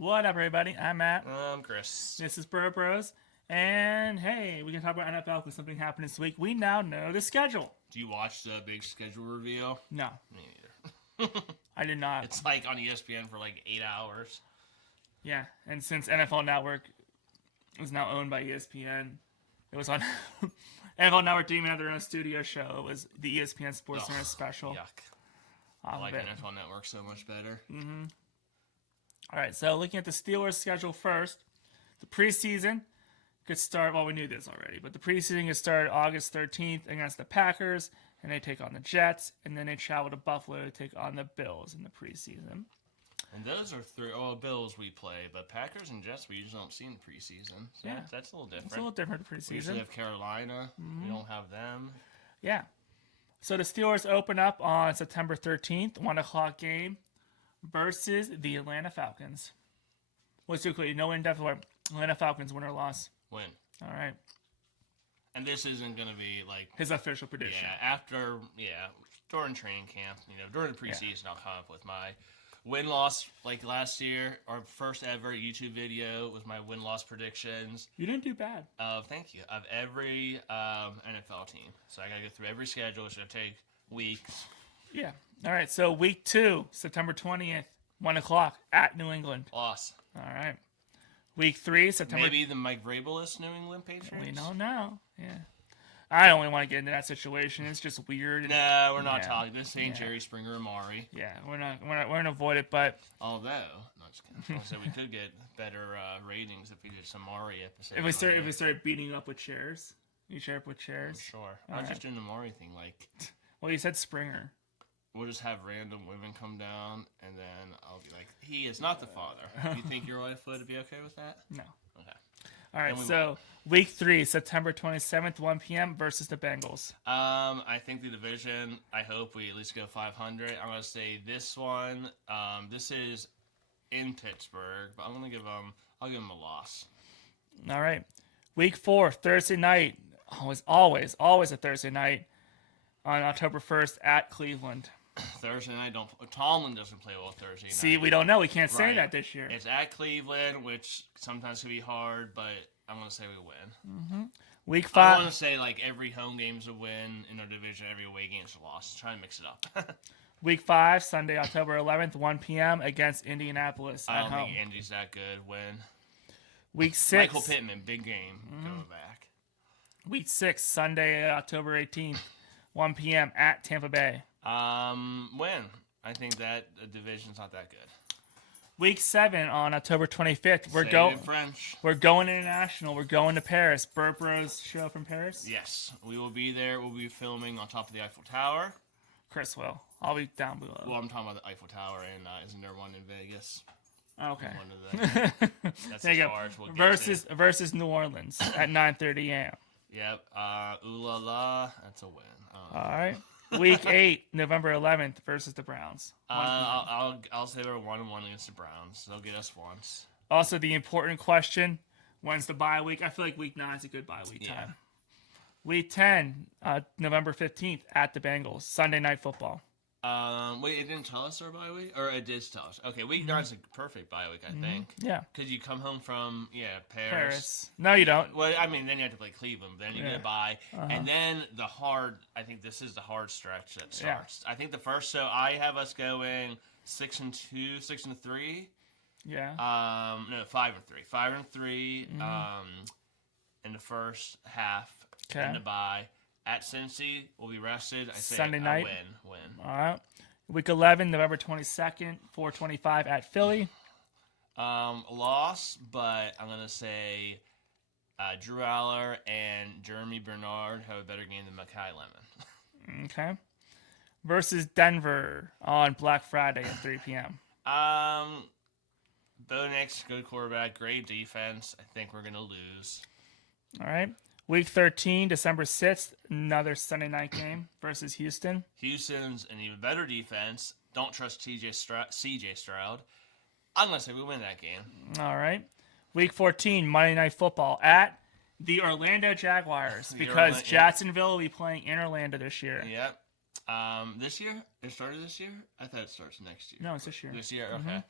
What up, everybody? I'm Matt. Chris. This is Bro Bros. And hey, we can talk about NFL because something happened this week. We now know the schedule. Do you watch the big schedule reveal? No, Me neither. I did not. It's like on ESPN for like 8 hours. Yeah, and since NFL Network is now owned by ESPN, it was on NFL Network didn't even have their own studio show. It was the ESPN Sports Center special. Yuck. I like NFL Network so much better. All right, so looking at the Steelers' schedule first, the preseason could start. Well, we knew this already, but the preseason could start August 13th against the Packers, and they take on the Jets, and then they travel to Buffalo to take on the Bills in the preseason. And those are three. Oh, Bills we play, but Packers and Jets we usually don't see in the preseason. So Yeah. that's a little different. It's a little different We usually preseason. have Carolina. We don't have them. Yeah. So the Steelers open up on September 13th, 1 o'clock game versus the Atlanta Falcons. What's too clear? No win, definitely. Atlanta Falcons win or loss. Win. All right. And this isn't going to be like His official prediction. during training camp, during the preseason, I'll come up with my win-loss. Like last year, our first ever YouTube video was my win-loss predictions. You didn't do bad. Thank you. Of every NFL team. So I got to go through every schedule. It's going to take weeks. Yeah. All right. So week 2, September 20th, 1 o'clock at New England. Loss. All right. Week 3, September. Maybe the Mike Vrabel-less New England Patriots? We don't know. Yeah. I don't really want to get into that situation. It's just weird. No, we're not Yeah. talking. This ain't Jerry Springer or Mari. Yeah, we're gonna avoid it. But Although, not just kidding. Also, we could get better ratings if we did some Mari episodes. if we start beating you up with chairs, you share up with chairs. Sure. I was just doing the Mari thing. Like, Well, you said Springer. we'll just have random women come down, and then I'll be like, he is not the father. You think your wife would be okay with that? No. Okay. All right. Then we So week 3, September 27th, 1 p.m. versus the Bengals. I think the division, I hope we at least go 500. I'm going to say this one, this is in Pittsburgh, but I'm going to I'll give them a loss. All right. Week 4, Thursday night. Always a Thursday night on October 1st at Cleveland. Thursday night, Tomlin doesn't play well Thursday night. See, we don't know. We can't say Right. that this year. It's at Cleveland, which sometimes can be hard, but I'm going to say we win. Week I want 5. to say like every home game's a win in our division, every away game's a loss. Try to mix it up. Week 5, Sunday, October 11th, 1 p.m. against Indianapolis I at don't home. think Indy's that good. Win. Week 6. Michael Pittman, big game. Going back. Week 6, Sunday, October 18th, 1 p.m. at Tampa Bay. Win. I think that the division's not that good. Week 7 on October 25th, Say it in French. we're going international. We're going to Paris. Burt Bros show from Paris. Yes, we will be there. We'll be filming on top of the Eiffel Tower. Chris will. I'll be down below. Well, I'm talking about the Eiffel Tower, and isn't there one in Vegas? Okay. One of the, that's There you as go. far as we'll get Versus New Orleans at 9:30 a.m. Yep. Ooh la la. That's a win. All right. Week 8, November 11th versus the Browns. I'll say they're 1-1 against the Browns. They'll get us once. Also, the important question: when's the bye week? I feel like week 9 is a good bye week Yeah. time. Week 10, November 15th at the Bengals. Sunday Night Football. Wait, it didn't tell us our bye week, or it did tell us. Okay, week 9's a perfect bye week, I think. Yeah. Because you come home from Paris. No, you don't. Well, I mean, then you have to play Cleveland. Then you get a bye, Uh-huh. and then I think this is the hard stretch that starts. I think the first. So I have us going 6-2, 6-3. Yeah. No, 5-3, 5-3. In the first half. Okay. In the bye at Cincy, we'll be rested. I say Sunday night? Win. All right. Week 11, November 22nd, 4:25 at Philly. Loss, but I'm gonna say Drew Aller and Jeremy Bernard have a better game than Makai Lemon. Okay. Versus Denver on Black Friday at 3 p.m. Bo Nix, good quarterback, great defense. I think we're gonna lose. All right. Week 13, December 6th, another Sunday night game versus Houston. Houston's an even better defense. Don't trust CJ Stroud. I'm gonna say we win that game. All right. Week 14, Monday Night Football at the Orlando Jaguars because Jacksonville will be playing in Orlando this year. Yep. This year? It started this year? I thought it starts next year. No, it's this year. This year? Okay.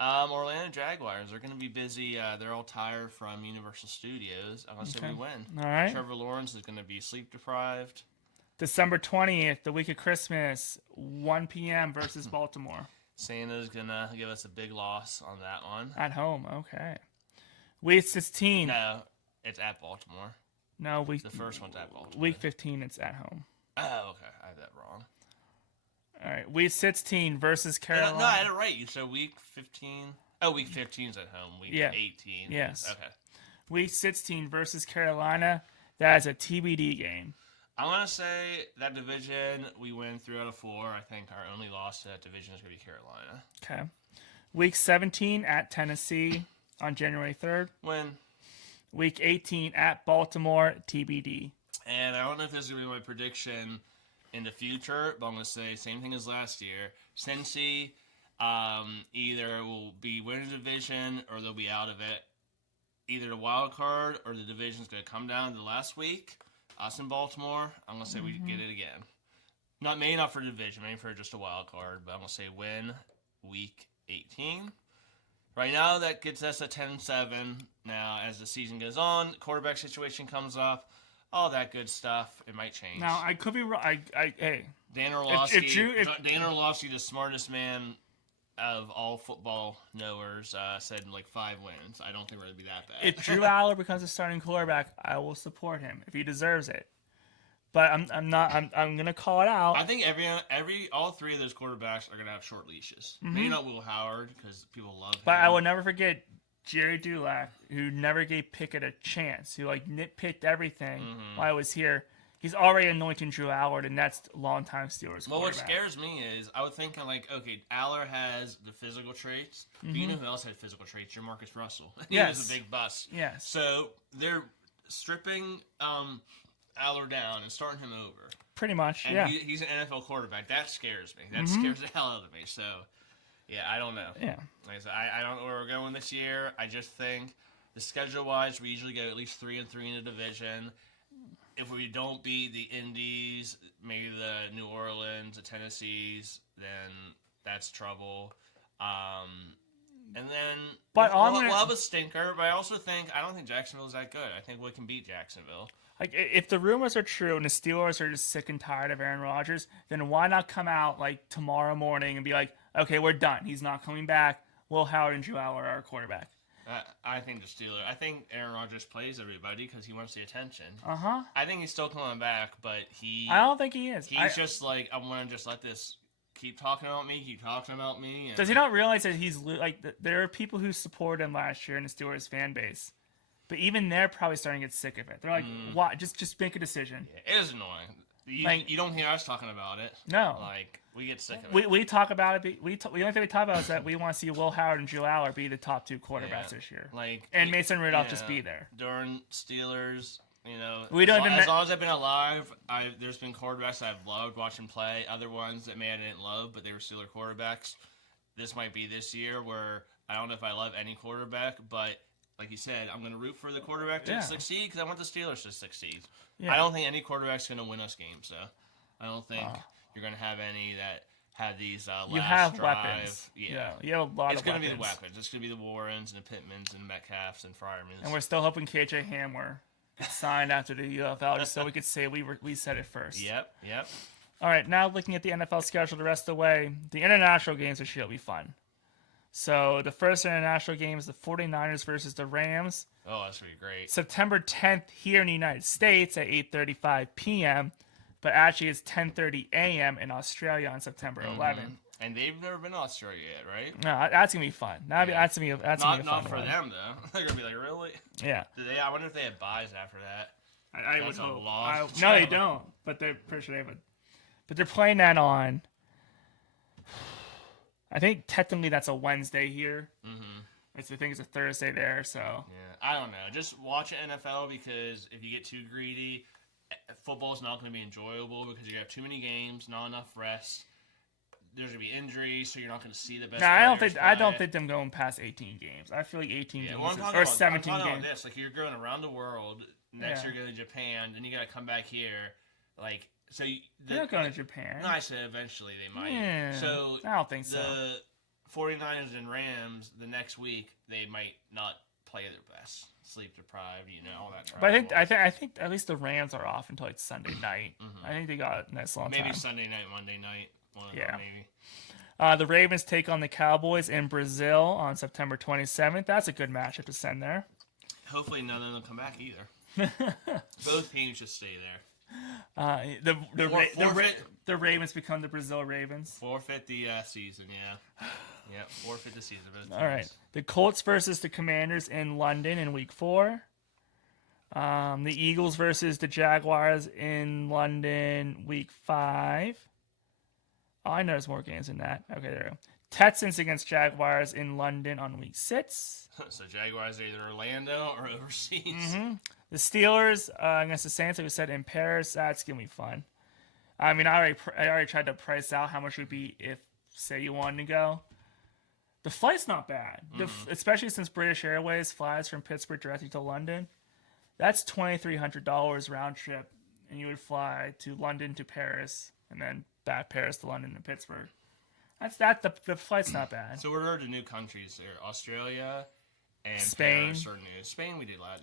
Orlando Jaguars are going to be busy. They're all tired from Universal Studios. I'm going to say we win. All right. Trevor Lawrence is going to be sleep deprived. December 20th, the week of Christmas, 1 p.m. versus Baltimore. Santa's going to give us a big loss on that one. At home, okay. Week 16. No, it's at Baltimore. No, The first one's at Baltimore. Week 15, it's at home. Oh, okay. I had that wrong. All right, week 16 versus Carolina. No, I had it right. You said week 15. Oh, week 15 is at home. Week 18. Yes. Okay. Week 16 versus Carolina. That is a TBD game. I want to say that division, we win 3 out of 4. I think our only loss to that division is going to be Carolina. Okay. Week 17 at Tennessee on January 3rd. Win. Week 18 at Baltimore, TBD. And I don't know if this is going to be my prediction in the future, but I'm going to say same thing as last year. Cincy either will be winning the division or they'll be out of it. Either the wild card or the division's going to come down to the last week. Us in Baltimore, I'm going to say we get it again. Maybe not for the division, maybe for just a wild card, but I'm going to say win week 18. Right now, that gets us a 10-7. Now, as the season goes on, quarterback situation comes up, all that good stuff. It might change. Now, I could be wrong. Hey. Dan Orlovsky, the smartest man of all football knowers, said like 5 wins. I don't think we're going to be that bad. If Drew Aller becomes a starting quarterback, I will support him if he deserves it. But I'm going to call it out. I think all 3 of those quarterbacks are going to have short leashes. Maybe not Will Howard because people love him. But I will never forget Jerry Dulac, who never gave Pickett a chance, who like nitpicked everything while I was here. He's already anointing Drew Allard, and that's longtime Steelers Well, what quarterback. scares me is I was thinking like, okay, Aller has the physical traits. But you know who else had physical traits? Jamarcus Russell. He was a big bust. Yes. So they're stripping Aller down and starting him over. Pretty much, And yeah. he's an NFL quarterback. That scares me. That scares the hell out of me. So, yeah, I don't know. Yeah. Like I said, I don't know where we're going this year. I just think the schedule-wise, we usually go at least 3-3 in the division. If we don't beat the Indies, maybe the New Orleans, the Tennessees, then that's trouble. And then we'll have a stinker, but I don't think Jacksonville's that good. I think we can beat Jacksonville. Like, if the rumors are true and the Steelers are just sick and tired of Aaron Rodgers, then why not come out like tomorrow morning and be like, okay, we're done. He's not coming back. Will Howard and Drew Aller are our quarterback. I think I think Aaron Rodgers plays everybody because he wants the attention. Uh-huh. I think he's still coming back, but I don't think he is. He's just like, I want to just let this keep talking about me. And Does he not realize that he's like there are people who supported him last year in the Steelers fan base, but even they're probably starting to get sick of it. They're like, "Why? Just make a decision." Yeah, it is annoying. You don't hear us talking about it. No, like we get sick of it. We talk about it. The only thing we talk about is that we want to see Will Howard and Drew Aller be the top 2 quarterbacks this year, and Mason Rudolph just be there during Steelers. You know, as long as I've been alive, there's been quarterbacks I've loved watching play. Other ones that maybe I didn't love, but they were Steeler quarterbacks. This might be this year where I don't know if I love any quarterback, but like you said, I'm going to root for the quarterback to succeed because I want the Steelers to succeed. Yeah. I don't think any quarterback's going to win us games, though. I don't think you're going to have any that have these last you have drive. Weapons. Yeah, you have a lot of weapons. It's going to be the weapons. It's going to be the Warrens and the Pittmans and Metcalfs and Freiermans. And we're still hoping KJ Hamler gets signed after the UFL just so we could say we said it first. Yep. All right, now looking at the NFL schedule the rest of the way, the international games this year will be fun. So the first international game is the 49ers versus the Rams. Oh, that's going to be great. September 10th here in the United States at 8:35 p.m., but actually it's 10:30 a.m. in Australia on September 11th. And they've never been to Australia yet, right? No, that's going to be fun. That's going to be a fun Not for one. them, though. They're going to be like, really? Yeah. I wonder if they have buys after that. I would That's a hope. loss. No, they don't. But they're pretty sure they would. But they're playing that on. I think technically that's a Wednesday here. I think it's a Thursday there. So yeah, I don't know. Just watch NFL because if you get too greedy, football's not going to be enjoyable because you have too many games, not enough rest. There's going to be injuries, so you're not going to see the best. No, players I don't think them going past 18 games. I feel like 18 games or 17 I'm talking games. about this, like you're going around the world. Next you're going to Japan, then you got to come back here, like. So They're not going to Japan. No, I said eventually they might. Yeah, So I don't think so. The 49ers and Rams the next week, they might not play their best. Sleep deprived, all that. But I travel. think at least the Rams are off until like Sunday night. I think they got a nice long Maybe time. Sunday night, Monday night. One of Yeah. them, maybe. The Ravens take on the Cowboys in Brazil on September 27th. That's a good matchup to send there. Hopefully none of them will come back either. Both teams should stay there. The Ravens become the Brazil Ravens. Forfeit the season, yeah. Yeah, forfeit the season. Both All right. teams. The Colts versus the Commanders in London in Week 4. The Eagles versus the Jaguars in London Week 5. Oh, I know there's more games than that. Okay, there we go. Texans against Jaguars in London on Week 6. So Jaguars are either Orlando or overseas. The Steelers against the Saints, like we said, in Paris. That's going to be fun. I mean, I already tried to price out how much it would be if, say, you wanted to go. The flight's not bad, especially since British Airways flies from Pittsburgh directly to London. That's $2,300 round trip, and you would fly to London to Paris, and then back Paris to London to Pittsburgh. That's that. The flight's not bad. So what are the new countries there? Australia and Spain. Paris are new. Spain they did last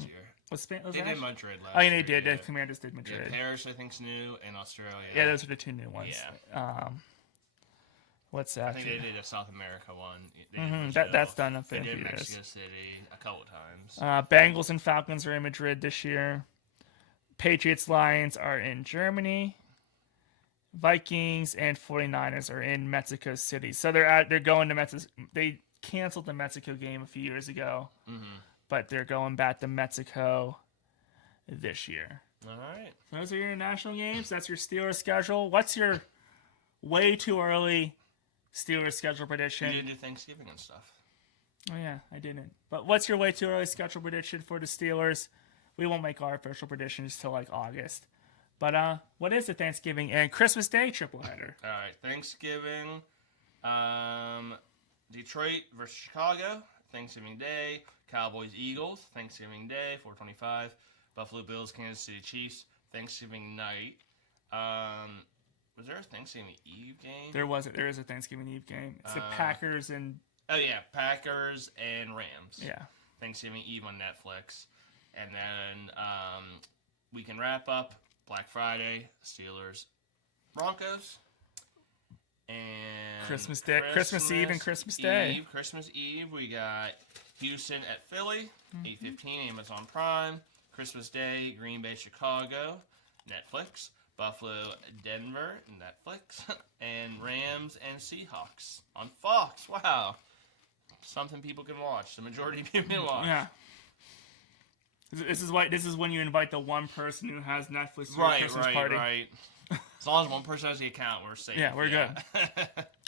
year. What's Spain? Was They that? did Madrid last Oh, year. yeah, they did. Yeah. The Commanders did Madrid. Yeah, Paris I think's new, and Australia. Yeah, those are the two new ones. Yeah. What's that? I think they did a South America one. They did That's done up They in a did few years. Mexico City a couple times. Bengals and Falcons are in Madrid this year. Patriots Lions are in Germany. Vikings and 49ers are in Mexico City. So they're going to Mexico. They canceled the Mexico game a few years ago, but they're going back to Mexico this year. All right. Those are your international games. That's your Steelers schedule. What's your way too early Steelers schedule prediction? You didn't do Thanksgiving and stuff. Oh yeah, I didn't. But what's your way too early schedule prediction for the Steelers? We won't make our official predictions till like August. But what is the Thanksgiving and Christmas Day triple header? All right. Thanksgiving. Detroit versus Chicago. Thanksgiving Day. Cowboys Eagles. Thanksgiving Day. 4:25. Buffalo Bills Kansas City Chiefs. Thanksgiving night. Was there a Thanksgiving Eve game? There is a Thanksgiving Eve game. It's the Packers and Oh yeah, Packers and Rams. yeah. Thanksgiving Eve on Netflix, and then we can wrap up Black Friday, Steelers, Broncos, and Christmas Day, Christmas Eve and Christmas Day. Christmas Eve, we got Houston at Philly, 8:15 Amazon Prime. Christmas Day, Green Bay, Chicago, Netflix. Buffalo, Denver, Netflix, and Rams and Seahawks on Fox. Wow. Something people can watch. The majority of people can watch. Yeah. This is when you invite the one person who has Netflix to your Right, Christmas right, party. right. As long as one person has the account, we're safe. Yeah, we're good.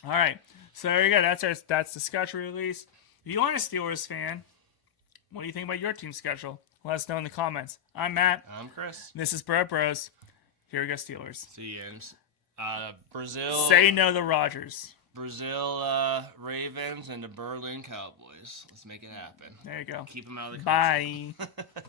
All right. So there you go. That's the schedule release. If you are a Steelers fan, what do you think about your team schedule? Let us know in the comments. I'm Matt. I'm Chris. This is Bro Bros. Here we go, Steelers. See you. Brazil. Say no to Rodgers. Brazil Ravens and the Berlin Cowboys. Let's make it happen. There you go. Keep them out of the Bye. country.